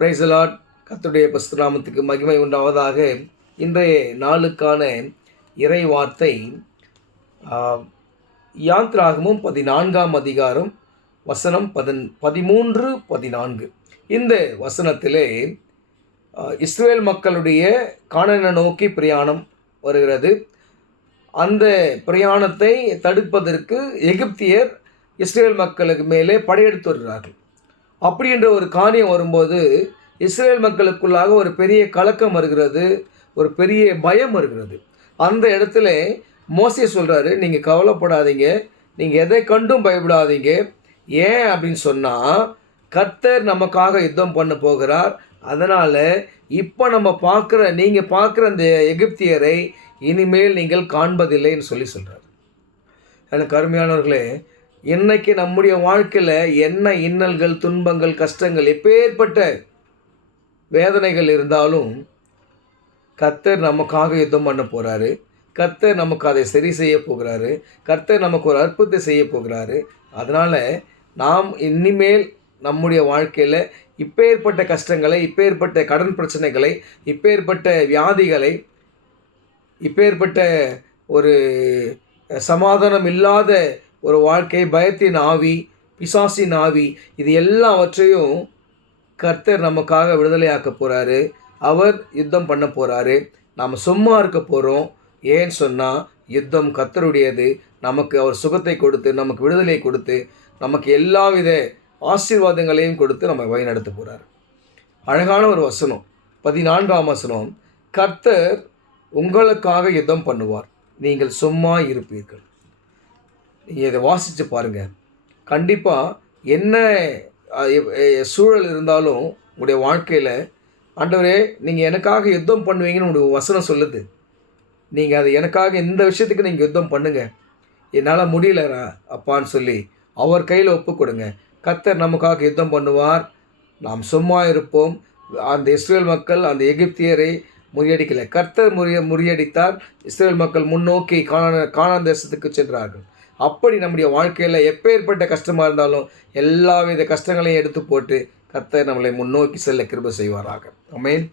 Praise the Lord. கர்த்தருடைய பரிசுத்த நாமத்துக்கு மகிமை உண்டாவதாக. இன்றைய நாளுக்கான இறை வார்த்தை யாத்ராகமம் 14ஆம் அதிகாரம் வசனம் 13, 14. இந்த வசனத்திலே இஸ்ரேல் மக்களுடைய கானானை நோக்கி பிரயாணம் வருகிறது. அந்த பிரயாணத்தை தடுப்பதற்கு எகிப்தியர் இஸ்ரேல் மக்களுக்கு மேலே படையெடுத்து வருகிறார்கள். அப்படி என்ற ஒரு காரியம் வரும்போது இஸ்ரேல் மக்களுக்குள்ளாக ஒரு பெரிய கலக்கம் வருகிறது, ஒரு பெரிய பயம் வருகிறது. அந்த இடத்துல மோசே சொல்கிறாரு, நீங்கள் கவலைப்படாதீங்க, நீங்கள் எதை கண்டும் பயப்படாதீங்க. ஏன் அப்படின்னு சொன்னால், கர்த்தர் நமக்காக யுத்தம் பண்ண போகிறார். அதனால் இப்போ நீங்கள் பார்க்குற அந்த எகிப்தியரை இனிமேல் நீங்கள் காண்பதில்லைன்னு சொல்கிறார். எனக்கு அருமையானவர்களே, இன்னைக்கு நம்முடைய வாழ்க்கையில் என்ன இன்னல்கள், துன்பங்கள், கஷ்டங்கள், எப்பேற்பட்ட வேதனைகள் இருந்தாலும் கர்த்தர் நமக்காக யுத்தம் பண்ண போகிறாரு. கர்த்தர் நமக்கு அதை சரி செய்ய போகிறாரு. கர்த்தர் நமக்கு ஒரு அற்புதத்தை செய்ய போகிறாரு. அதனால் நாம் இனிமேல் நம்முடைய வாழ்க்கையில் இப்பேற்பட்ட கஷ்டங்களை, இப்பேற்பட்ட கடன் பிரச்சனைகளை, இப்பேற்பட்ட வியாதிகளை, இப்பேற்பட்ட ஒரு சமாதானம் இல்லாத ஒரு வாழ்க்கை, பயத்தின் ஆவி, பிசாசின் ஆவி, இது எல்லாவற்றையும் கர்த்தர் நமக்காக விடுதலையாக்க போகிறாரு. அவர் யுத்தம் பண்ண போகிறாரு. நாம் சும்மா இருக்க போகிறோம். ஏன்னு சொன்னால், யுத்தம் கர்த்தருடையது. நமக்கு அவர் சுகத்தை கொடுத்து, நமக்கு விடுதலை கொடுத்து, நமக்கு எல்லாவித ஆசீர்வாதங்களையும் கொடுத்து நம்ம வழிநடத்த போகிறார். அழகான ஒரு வசனம், 14ஆம் வசனம். கர்த்தர் உங்களுக்காக யுத்தம் பண்ணுவார், நீங்கள் சும்மா இருப்பீர்கள். நீங்கள் இதை வாசித்து பாருங்கள். கண்டிப்பாக என்ன சூழல் இருந்தாலும் உங்களுடைய வாழ்க்கையில், ஆண்டவரே நீங்கள் எனக்காக யுத்தம் பண்ணுவீங்கன்னு உங்களுடைய வசனம் சொல்லுது. நீங்கள் அது எனக்காக இந்த விஷயத்துக்கு நீங்கள் யுத்தம் பண்ணுங்கள், என்னால் முடியலரா அப்பான்னு சொல்லி அவர் கையில் ஒப்பு கொடுங்க. கர்த்தர் நமக்காக யுத்தம் பண்ணுவார், நாம் சும்மா இருப்போம். அந்த இஸ்ரேல் மக்கள் அந்த எகிப்தியரை முறியடிக்கலை, கர்த்தர் முறியடித்தார். இஸ்ரேல் மக்கள் முன்னோக்கி கானான் தேசத்துக்கு சென்றார்கள். அப்படி நம்முடைய வாழ்க்கையில் எப்பேற்பட்ட கஷ்டமாக இருந்தாலும் எல்லா வித கஷ்டங்களையும் எடுத்து போட்டு கர்த்தர் நம்மளை முன்னோக்கி செல்ல கிருபை செய்வாராக. ஆமென்.